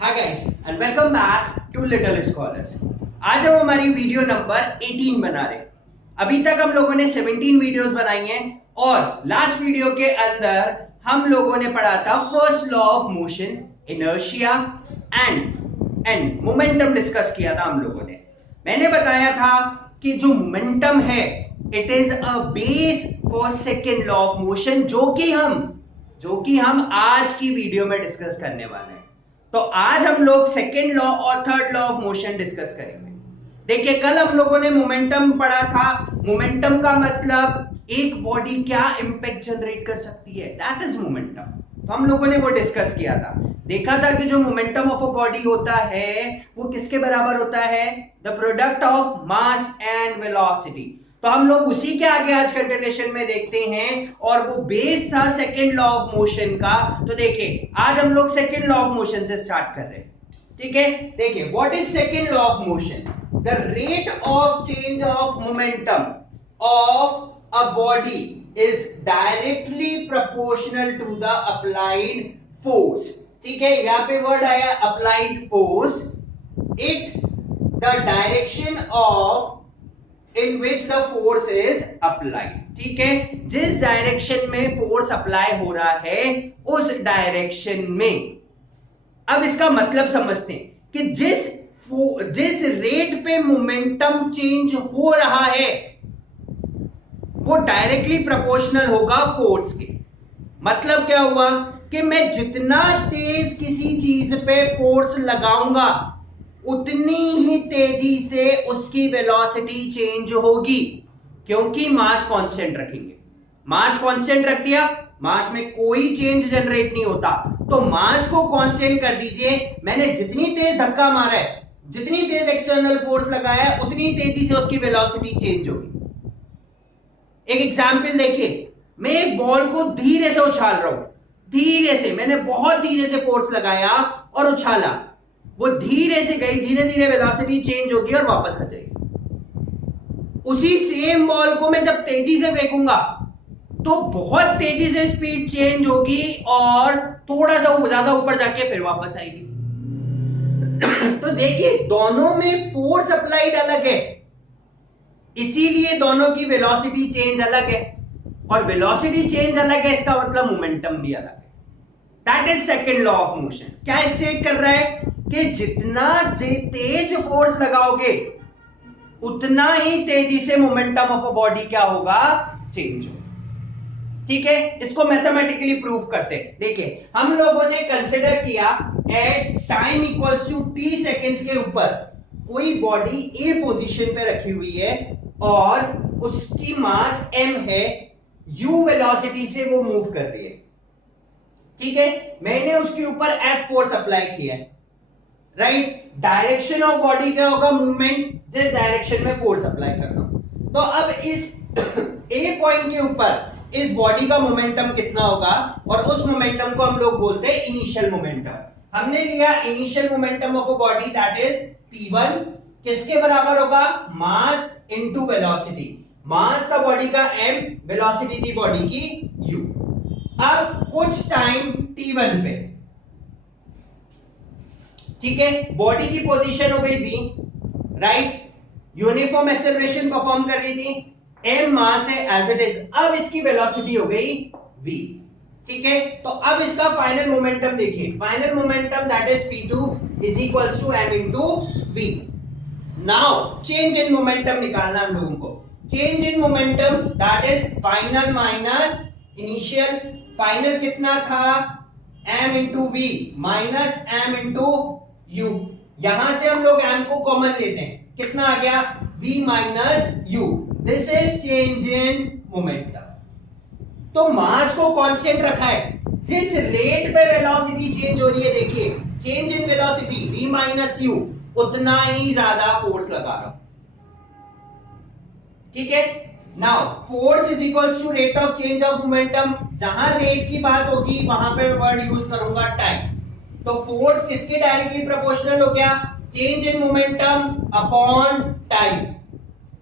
Hi guys and welcome back to Little Scholars. आज हम हमारी वीडियो नंबर 18 बना रहे हैं। अभी तक हम लोगों ने 17 वीडियोस बनाई हैं और लास्ट वीडियो के अंदर हम लोगों ने पढ़ा था first law of motion, inertia and momentum discuss किया था हम लोगों ने। मैंने बताया था कि जो मोमेंटम है it is a base for second law of motion, जो कि हम आज की वीडियो में डिस्कस करने वाले हैं। तो आज हम लोग सेकेंड लॉ और third law of motion discuss करेंगे। देखिए, कल हम लोगों ने मोमेंटम पढ़ा था। मोमेंटम का मतलब एक बॉडी क्या इंपैक्ट जनरेट कर सकती है, दैट इज मोमेंटम। तो हम लोगों ने वो डिस्कस किया था। देखा था कि जो मोमेंटम ऑफ अ बॉडी होता है वो किसके बराबर होता है, the product of mass and velocity. तो हम लोग उसी के आगे आज कंटिन्यूएशन में देखते हैं और वो बेस था सेकेंड लॉ ऑफ मोशन का। तो देखिए, आज हम लोग सेकेंड लॉ ऑफ मोशन से स्टार्ट कर रहे हैं। ठीक है, देखिए what is second law of motion? The rate of change of momentum of a body is directly proportional to the applied force. ठीक है, यहां पे वर्ड आया applied force. It the direction of in which the force is applied। ठीक है, जिस direction में force apply हो रहा है उस डायरेक्शन में। अब इसका मतलब समझते हैं कि जिस रेट पे मोमेंटम चेंज हो रहा है वो डायरेक्टली प्रोपोर्शनल होगा फोर्स के। मतलब क्या हुआ कि मैं जितना तेज किसी चीज पे फोर्स लगाऊंगा उतनी ही तेजी से उसकी वेलोसिटी चेंज होगी, क्योंकि मास कांस्टेंट रखेंगे। मास कांस्टेंट रख दिया, मास में कोई चेंज जनरेट नहीं होता, तो मास को कांस्टेंट कर दीजिए। मैंने जितनी तेज धक्का मारा है, जितनी तेज एक्सटर्नल फोर्स लगाया है, उतनी तेजी से उसकी वेलोसिटी चेंज होगी। एक एग्जांपल देखिए, मैं एक बॉल को धीरे से उछाल रहा हूं, धीरे से, मैंने बहुत धीरे से फोर्स लगाया और उछाला, वो धीरे से गई, धीरे धीरे वेलोसिटी चेंज होगी और वापस आ जाएगी। उसी सेम बॉल को मैं जब तेजी से फेंकूंगा तो बहुत तेजी से स्पीड चेंज होगी और थोड़ा सा ज्यादा ऊपर जाके फिर वापस आएगी। तो देखिए, दोनों में फोर्स अप्लाइड अलग है, इसीलिए दोनों की वेलोसिटी चेंज अलग है, और वेलोसिटी चेंज अलग है, इसका मतलब मोमेंटम भी अलग है। That is second law of motion. क्या स्टेट कर रहा है कि जितना तेज फोर्स लगाओगे उतना ही तेजी से मोमेंटम ऑफ अ बॉडी क्या होगा, चेंज होगा। ठीक है, इसको मैथमेटिकली प्रूव करते हैं। देखिए, हम लोगों ने कंसिडर किया at time equals to t seconds के ऊपर कोई बॉडी ए पोजीशन पे रखी हुई है और उसकी मास m है, u वेलोसिटी से वो मूव कर रही है। ठीक है, मैंने उसके ऊपर F फोर्स अप्लाई किया है, राइट। डायरेक्शन ऑफ बॉडी क्या होगा, मूवमेंट, जिस डायरेक्शन में फोर्स अप्लाई कर रहा हूं। तो अब इस ए पॉइंट के ऊपर इस बॉडी का मोमेंटम कितना होगा, और उस मोमेंटम को हम लोग बोलते हैं इनिशियल मोमेंटम। हमने लिया initial momentum of a body, that is p1, किसके बराबर होगा, मास इनटू वेलोसिटी। मास था बॉडी का m, वेलोसिटी थी बॉडी की u। अब कुछ टाइम t1 पे, ठीक है, बॉडी की पोजीशन हो गई v, right, uniform acceleration perform कर रही थी, m मास है एज इट इज। अब इसकी वेलोसिटी हो गई v। ठीक है, तो अब इसका फाइनल मोमेंटम देखिए, final momentum that is p2 is equals to m into v। Now change in momentum निकालना हम लोगों को। Change in momentum that is final minus initial. Final कितना था, m into v minus m into u। यहां से हम लोग m को कॉमन लेते हैं, कितना आ गया, v minus u। This is change in momentum. तो मास को कांस्टेंट रखा है, जिस रेट पे वेलोसिटी चेंज हो रही है, देखिए change in velocity v minus u, उतना ही ज्यादा फोर्स लगा रहा हूं। ठीक है, now force is equals to rate of change of momentum. जहां रेट की बात होगी वहां पे वर्ड यूज करूंगा टाइम। तो फोर्स किसके डायरेक्टली प्रोपोर्शनल हो गया, change in momentum upon time.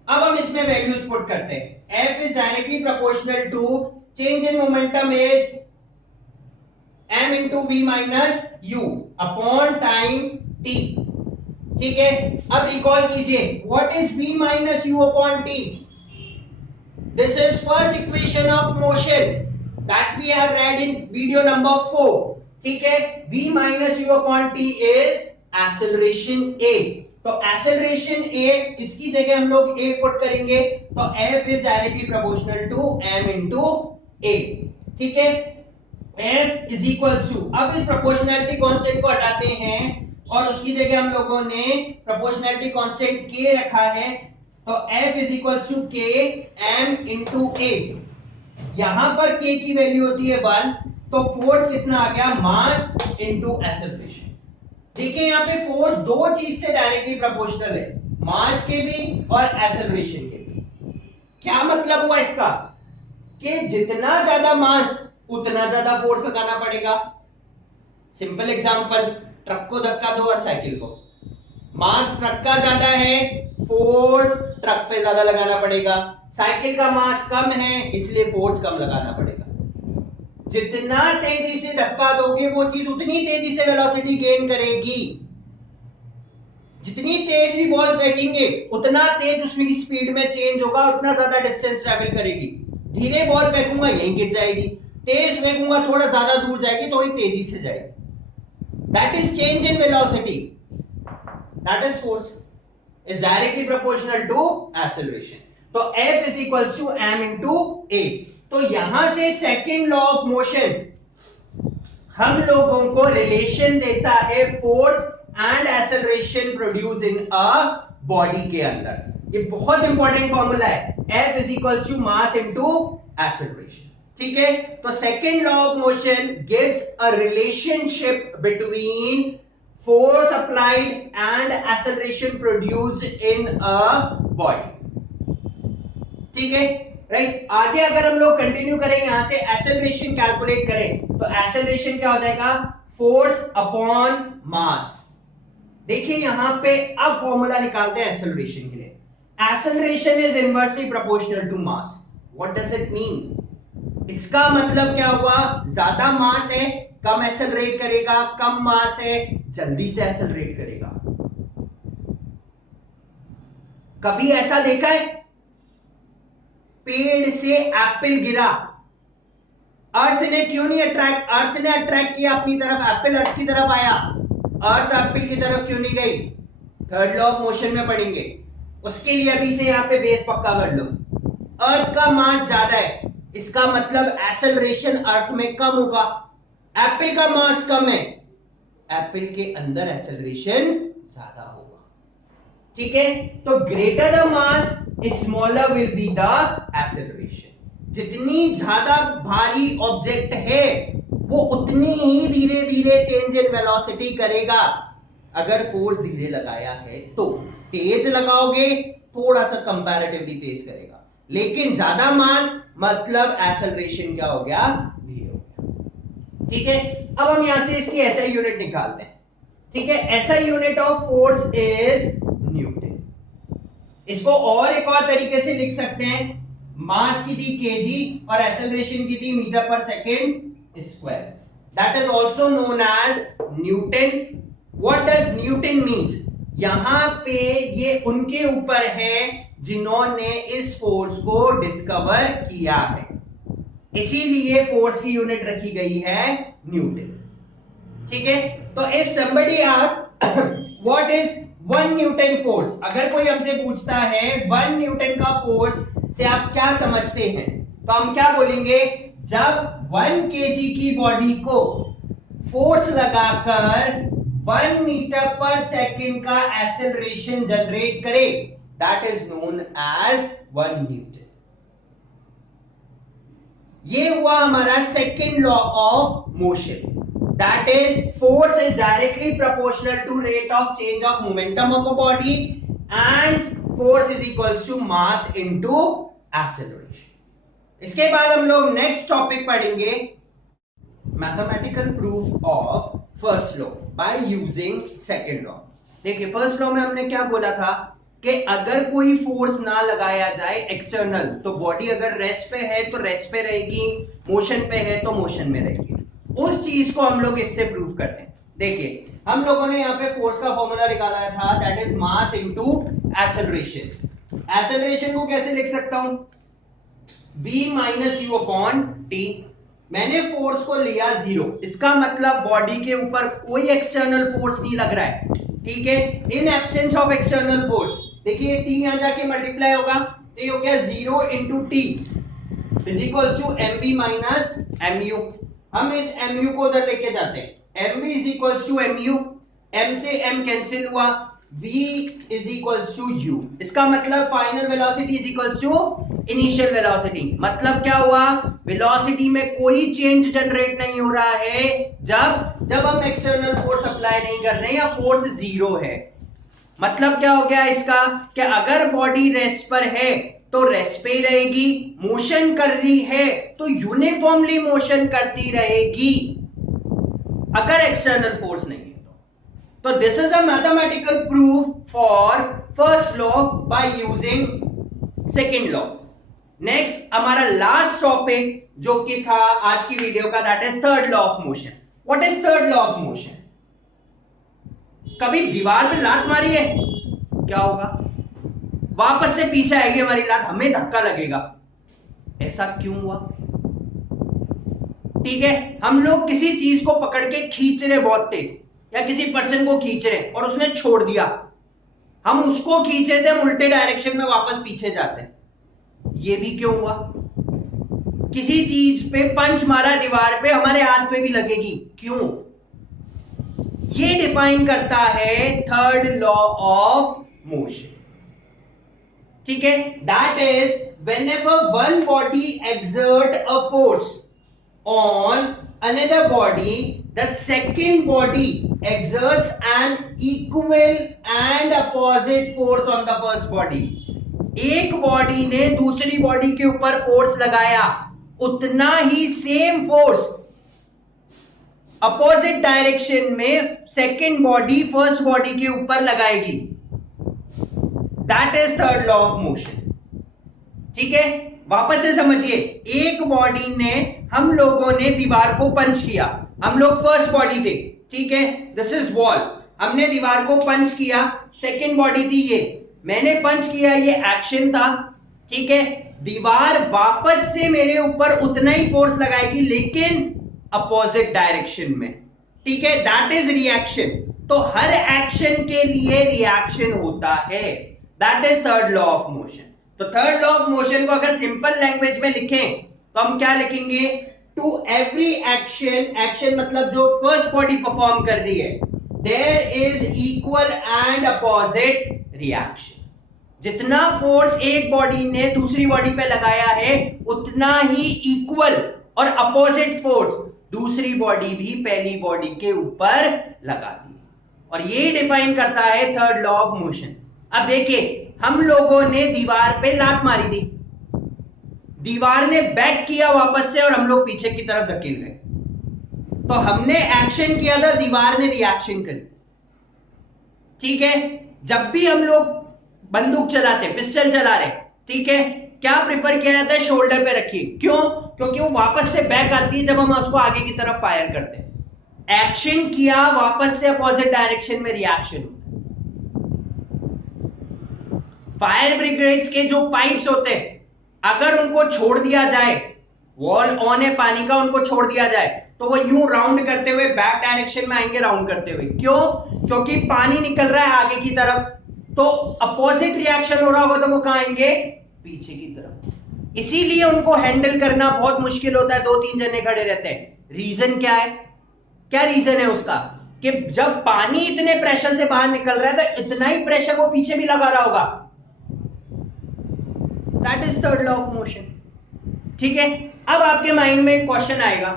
अब हम इसमें वैल्यूज पुट करते हैं। F is directly proportional to change in momentum is m into v minus u upon time t। ठीक है, अब रिकॉल कीजिए what is v minus u upon t। This is first equation of motion that we have read in video number 4। ठीक है, v minus u upon t is acceleration a। तो acceleration a, इसकी जगह हम लोग a put करेंगे तो f is directly proportional to m into a। ठीक है, f इज इक्वल टू, अब इस प्रोपोर्शनैलिटी कांस्टेंट को हटाते हैं और उसकी जगह हम लोगों ने प्रोपोर्शनैलिटी कांस्टेंट k रखा है, तो f is equal to k m into a। यहां पर k की वैल्यू होती है 1, तो फोर्स कितना आ गया, मास इंटू एक्सेलरेशन। देखिए यहां पे फोर्स दो चीज से डायरेक्टली प्रोपोर्शनल है, मास के भी और एक्सेलरेशन के भी। क्या मतलब हुआ इसका कि जितना ज्यादा मास उतना ज्यादा फोर्स लगाना पड़ेगा। सिंपल एग्जांपल, ट्रक को धक्का दो और साइकिल को, मास ट्रक का ज्यादा है, फोर्स ट्रक पे ज्यादा लगाना पड़ेगा। साइकिल का मास कम है इसलिए फोर्स कम लगाना पड़ेगा। जितना तेजी से धक्का दोगे वो चीज उतनी तेजी से वेलोसिटी गेन करेगी। जितनी तेज भी बॉल फेंकेंगे उतना तेज उसमें की स्पीड में चेंज होगा, उतना ज्यादा डिस्टेंस ट्रेवल करेगी। धीरे बॉल फेंकूंगा यहीं गिर जाएगी, तेज फेंकूंगा थोड़ा ज्यादा दूर जाएगी, थोड़ी तेजी से जाएगी। That is change in velocity, that is force is directly proportional to acceleration. तो F is equal to m into a। तो यहां से सेकंड लॉ ऑफ मोशन हम लोगों को रिलेशन देता है force and acceleration produce in a body के अंदर। ये बहुत इंपॉर्टेंट फॉर्मूला है, F is equal to mass into acceleration. ठीक है, तो second law of motion gives a relationship between force applied and acceleration produced in a body. ठीक है, राइट। आगे अगर हम लोग कंटिन्यू करें यहां से एक्सेलरेशन कैलकुलेट करें तो एक्सेलरेशन क्या हो जाएगा, फोर्स अपॉन मास। देखिए यहां पे अब फॉर्मूला निकालते हैं एक्सेलरेशन के लिए। Acceleration is inversely proportional to mass. What does it mean? इसका मतलब क्या हुआ, ज्यादा मास है कम एक्सेलरेट करेगा, कम मास है जल्दी से एक्सेलरेट करेगा। कभी ऐसा देखा है, पेड़ से एप्पल गिरा, अर्थ ने क्यों नहीं अर्थ ने अट्रैक्ट किया अपनी तरफ, एप्पल अर्थ की तरफ आया, अर्थ एप्पल की तरफ क्यों नहीं गई? थर्ड लॉ ऑफ मोशन में पढ़ेंगे, उसके लिए अभी से यहां पे बेस पक्का कर लो। अर्थ का मास ज्यादा है, इसका मतलब एक्सेलरेशन अर्थ में कम होगा। एप्पल का मास कम है, एप्पल के अंदर एक्सेलरेशन ज्यादा होगा। ठीक है, तो greater the mass smaller will be the acceleration. जितनी ज्यादा भारी ऑब्जेक्ट है वो उतनी ही धीरे धीरे चेंज इन वेलोसिटी करेगा। अगर फोर्स धीरे लगाया है तो तेज लगाओगे थोड़ा सा कंपैरेटिवली तेज करेगा, लेकिन ज्यादा मास मतलब एक्सेलरेशन क्या हो गया, धीरे हो गया। ठीक है, अब हम यहां से इसकी एसआई यूनिट निकालते हैं। ठीक है, SI unit of force is Newton. इसको और एक और तरीके से लिख सकते हैं, मास की थी केजी और एक्सेलरेशन की थी metre per second square. That is also known as newton. What does newton means? यहां पे ये उनके ऊपर है जिन्होंने इस फोर्स को डिस्कवर किया है, इसीलिए फोर्स की यूनिट रखी गई है न्यूटन। ठीक है, तो if somebody ask what is 1 Newton force, अगर कोई हमसे पूछता है 1 न्यूटन का फोर्स से आप क्या समझते हैं, तो हम क्या बोलेंगे, जब 1 केजी की बॉडी को फोर्स लगाकर 1 मीटर पर सेकेंड का एक्सेलरेशन जनरेट करे, that is known as 1 newton. ये हुआ हमारा second law of motion, that is force is directly proportional to rate of change of momentum of a body and force is equals to mass into acceleration। इसके बाद हम लोग next topic पढ़ेंगे mathematical proof of first law by using second law. देखिए first law में हमने क्या बोला था कि अगर कोई फोर्स ना लगाया जाए एक्सटर्नल, तो बॉडी अगर रेस्ट पे है तो रेस्ट पे रहेगी, मोशन पे है तो मोशन में रहेगी। उस चीज को हम लोग इससे प्रूव करते हैं। देखिए हम लोगों ने यहाँ पे फोर्स का फॉर्मूला निकाला था, that is mass into acceleration. Acceleration को कैसे लिख सकता हूं, v minus u upon T. मैंने फोर्स को लिया 0, इसका मतलब बॉडी के ऊपर कोई एक्सटर्नल फोर्स नहीं लग रहा है, ठीक है। In absence of external force, देखिए टी यहां जाके मल्टीप्लाई होगा, तो ये हो गया 0 into t is equal to m v minus m u. हम इस एम यू को उधर लेके जाते हैं, m v is equal to m u, m से एम कैंसिल हुआ, v is equal to u। इसका मतलब final velocity is equal to initial velocity. मतलब क्या हुआ, वेलोसिटी में कोई चेंज जनरेट नहीं हो रहा है जब हम एक्सटर्नल फोर्स अप्लाई नहीं कर रहे हैं या फोर्स 0 है। मतलब क्या हो गया इसका, कि अगर बॉडी रेस्ट पर है तो रेस्ट पे ही रहेगी, मोशन कर रही है तो यूनिफॉर्मली मोशन करती रहेगी अगर एक्सटर्नल फोर्स नहीं है तो this is a mathematical proof for first law by using second law. Next हमारा लास्ट टॉपिक जो कि था आज की वीडियो का, that is third law of motion. What is third law of motion? कभी दीवार पे लात मारी है, क्या होगा, वापस से पीछे आएगी हमारी लात, हमें धक्का लगेगा। ऐसा क्यों हुआ? ठीक है, हम लोग किसी चीज को पकड़ के खींच रहे बहुत तेज, या किसी पर्सन को खींच रहे और उसने छोड़ दिया, हम उसको खींच रहे थे, हम उल्टे डायरेक्शन में वापस पीछे जाते हैं, ये भी क्यों हुआ? किसी चीज पे पंच मारा दीवार पे, हमारे हाथ पे भी लगेगी, क्यों? ये डिफाइन करता है थर्ड लॉ ऑफ मोशन, ठीक है। That is whenever one body exert a force on another body, the second body exerts an equal and opposite force on the first body। एक बॉडी ने दूसरी बॉडी के ऊपर force लगाया, उतना ही same force opposite direction में second body first body के ऊपर लगाएगी। That is third law of motion, ठीक है। वापस से समझिए, एक बॉडी ने, हम लोगों ने दीवार को पंच किया, हम लोग फर्स्ट बॉडी थे, ठीक है, दिस इज वॉल, हमने दीवार को पंच किया, सेकेंड बॉडी थी ये, मैंने पंच किया, ये एक्शन था, ठीक है। दीवार वापस से मेरे ऊपर उतना ही फोर्स लगाएगी लेकिन अपोजिट डायरेक्शन में, ठीक है, दैट इज रिएक्शन। तो हर एक्शन के लिए रिएक्शन होता है, that is third law of motion. तो थर्ड लॉ ऑफ मोशन को अगर सिंपल लैंग्वेज में लिखें तो हम क्या लिखेंगे, टू एवरी एक्शन, एक्शन मतलब जो फर्स्ट बॉडी परफॉर्म कर रही है, there is equal and opposite reaction. जितना फोर्स एक बॉडी ने दूसरी बॉडी पे लगाया है, उतना ही इक्वल और अपोजिट फोर्स दूसरी बॉडी भी पहली बॉडी के ऊपर लगाती है, और ये डिफाइन करता है थर्ड लॉ ऑफ मोशन। अब देखिए, हम लोगों ने दीवार पे लात मारी थी, दीवार ने बैक किया वापस से और हम लोग पीछे की तरफ धकेल गए, तो हमने एक्शन किया था, दीवार ने रिएक्शन करी, ठीक है। जब भी हम लोग बंदूक चलाते, पिस्टल चला रहे, ठीक है, क्या प्रिफर किया जाता है, शोल्डर पे रखिए, क्यों? क्योंकि वो वापस से बैक आती है जब हम उसको आगे की तरफ फायर करते हैं। एक्शन किया, वापस से अपोजिट डायरेक्शन में रिएक्शन। फायर ब्रिगेड्स के जो पाइप्स होते हैं, अगर उनको छोड़ दिया जाए, वॉल ऑन है पानी का, उनको छोड़ दिया जाए तो वो यूं राउंड करते हुए बैक डायरेक्शन में आएंगे, राउंड करते हुए, क्यों? क्योंकि पानी निकल रहा है आगे की तरफ, तो अपोजिट रिएक्शन हो रहा होगा तो वो कहां आएंगे, पीछे की तरफ। इसीलिए उनको हैंडल करना बहुत मुश्किल होता है, 2-3 जने खड़े रहते हैं। रीजन क्या है, क्या रीजन है उसका, कि जब पानी इतने प्रेशर से बाहर निकल रहा है तो इतना ही प्रेशर वो पीछे भी लगा रहा होगा। That is third law of motion, ठीक है। अब आपके माइंड में एक क्वेश्चन आएगा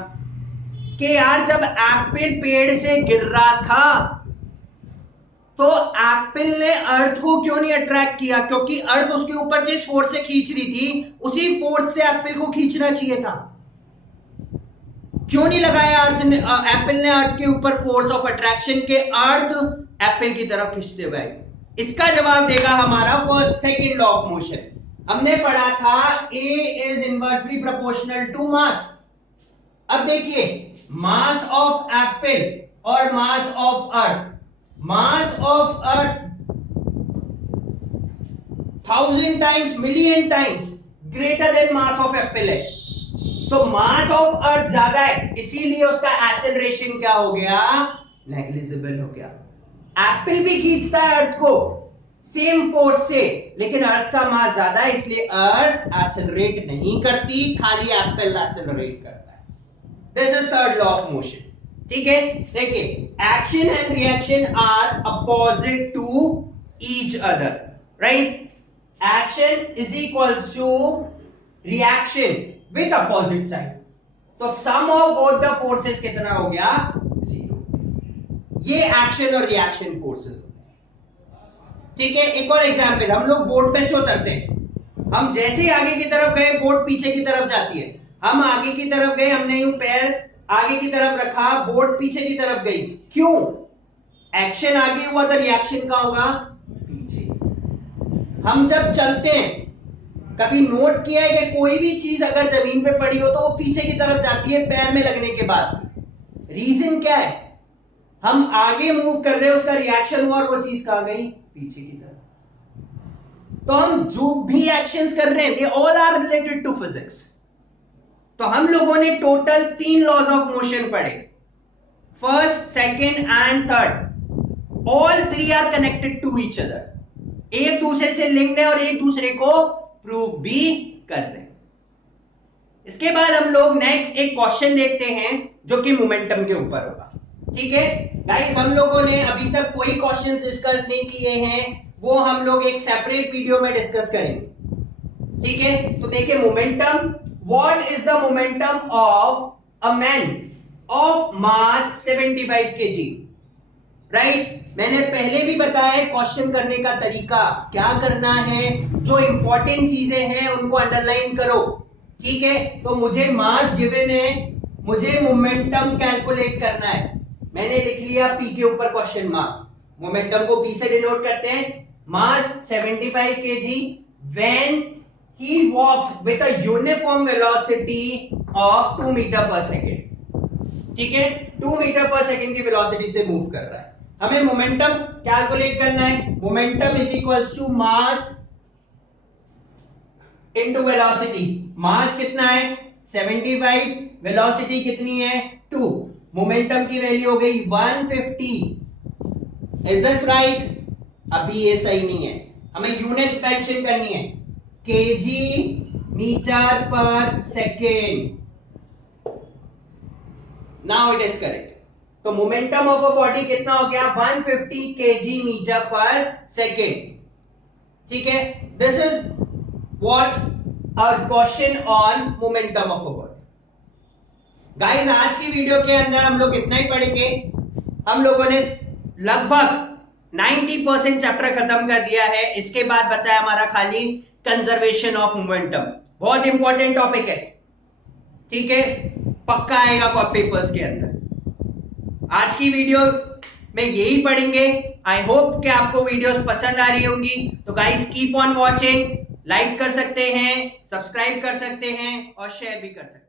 कि यार जब एप्पल पेड़ से गिर रहा था तो एप्पल ने अर्थ को क्यों नहीं अट्रैक्ट किया? क्योंकि अर्थ उसके ऊपर जिस फोर्स से खींच रही थी उसी फोर्स से एप्पल को खींचना चाहिए था। क्यों नहीं लगाया एप्पल ने अर्थ के ऊपर फोर्स ऑफ अट्रैक्शन के अर्थ एप्पल की तरफ खींचते हुए? इसका जवाब देगा हमारा first second law of motion. हमने पढ़ा था A is inversely proportional to mass. अब देखिए मास ऑफ एप्पल और mass of earth, mass of earth 1000 times, million times greater than mass of apple है। तो मास ऑफ अर्थ ज्यादा है, इसीलिए उसका एक्सेलरेशन क्या हो गया, नेग्लिजिबल हो गया। एप्पल भी खींचता है अर्थ को सेम फोर्स से, लेकिन अर्थ का मास ज्यादा है, इसलिए अर्थ एक्सेलरेट नहीं करती, खाली एप्पल एक्सेलरेट करता है। This is third law of motion. ठीक है, देखिए action and reaction are opposite to each other, right. Action is equals to reaction with opposite side, तो sum of both the forces कितना हो गया, 0। ये एक्शन और रिएक्शन फोर्सेस होते हैं। ठीक है, एक और एग्जांपल, हम लोग बोट पे से उतरते हैं, हम जैसे ही आगे की तरफ गए बोट पीछे की तरफ जाती है, हम आगे की तरफ गए, हमने यूं पैर आगे की तरफ रखा, बोट पीछे की तरफ गई, क्यों, एक्शन आगे हुआ तो रिएक्शन का होगा पीछे। हम जब चलते हैं, कभी नोट किया है कि कोई भी चीज अगर जमीन पे पड़ी हो तो वो पीछे की तरफ जाती है पैर में लगने के बाद, रीजन क्या है, हम आगे मूव कर रहे हैं, उसका रिएक्शन हुआ और वो चीज कहां गई, पीछे की तरफ। तो हम जो भी एक्शंस कर रहे हैं, they all are related to physics. तो हम लोगों ने टोटल 3 लॉज ऑफ मोशन पढ़े, first, second and third, all 3 are connected to each other, एक दूसरे से लिंक्ड है और एक दूसरे को प्रूव भी कर रहे हैं। इसके बाद हम लोग नेक्स्ट एक क्वेश्चन देखते हैं जो कि मोमेंटम के ऊपर होगा। ठीक है गाइस, हम लोगों ने अभी तक कोई क्वेश्चंस डिस्कस नहीं किए हैं, वो हम लोग एक सेपरेट वीडियो में डिस्कस करेंगे। ठीक है, तो देखिए momentum, what is the momentum of a man of mass 75 kg, right. मैंने पहले भी बताया क्वेश्चन करने का तरीका, क्या करना है, जो इंपॉर्टेंट चीजें हैं उनको अंडरलाइन करो। ठीक है, तो मुझे मास गिवन है, मुझे मोमेंटम कैलकुलेट करना है, मैंने लिख लिया पी के ऊपर क्वेश्चन मार्क, मोमेंटम को पी से डिनोट करते हैं, mass 75 kg when he walks with a uniform velocity of 2 metre per second. ठीक है, 2 मीटर पर सेकेंड की वेलोसिटी से मूव कर रहा है, हमें मोमेंटम कैलकुलेट करना है। Momentum is equals to mass into velocity, mass कितना है 75, वेलोसिटी कितनी है 2, मोमेंटम की वैल्यू हो गई 150। Is this right? अभी ये सही नहीं है, हमें यूनिट्स मेंशन करनी है, KG metre per second, now it is correct. तो मोमेंटम ऑफ अ बॉडी कितना हो गया 150 kg मीटर पर सेकेंड। ठीक है, this is what a question on momentum of a body. Guys, आज की वीडियो के अंदर हम लोग इतना ही पढ़ेंगे। हम लोगों ने लगभग 90% चैप्टर खत्म कर दिया है, इसके बाद बचा है हमारा खाली कंजर्वेशन ऑफ मोमेंटम, बहुत इंपॉर्टेंट टॉपिक है। ठीक है, पक्का आएगा पेपर्स के अंदर। आज की वीडियो में यही पढ़ेंगे। आई होप कि आपको वीडियोस पसंद आ रही होंगी। तो guys keep on watching, like कर सकते हैं, सब्सक्राइब कर सकते हैं और शेयर भी कर सकते हैं।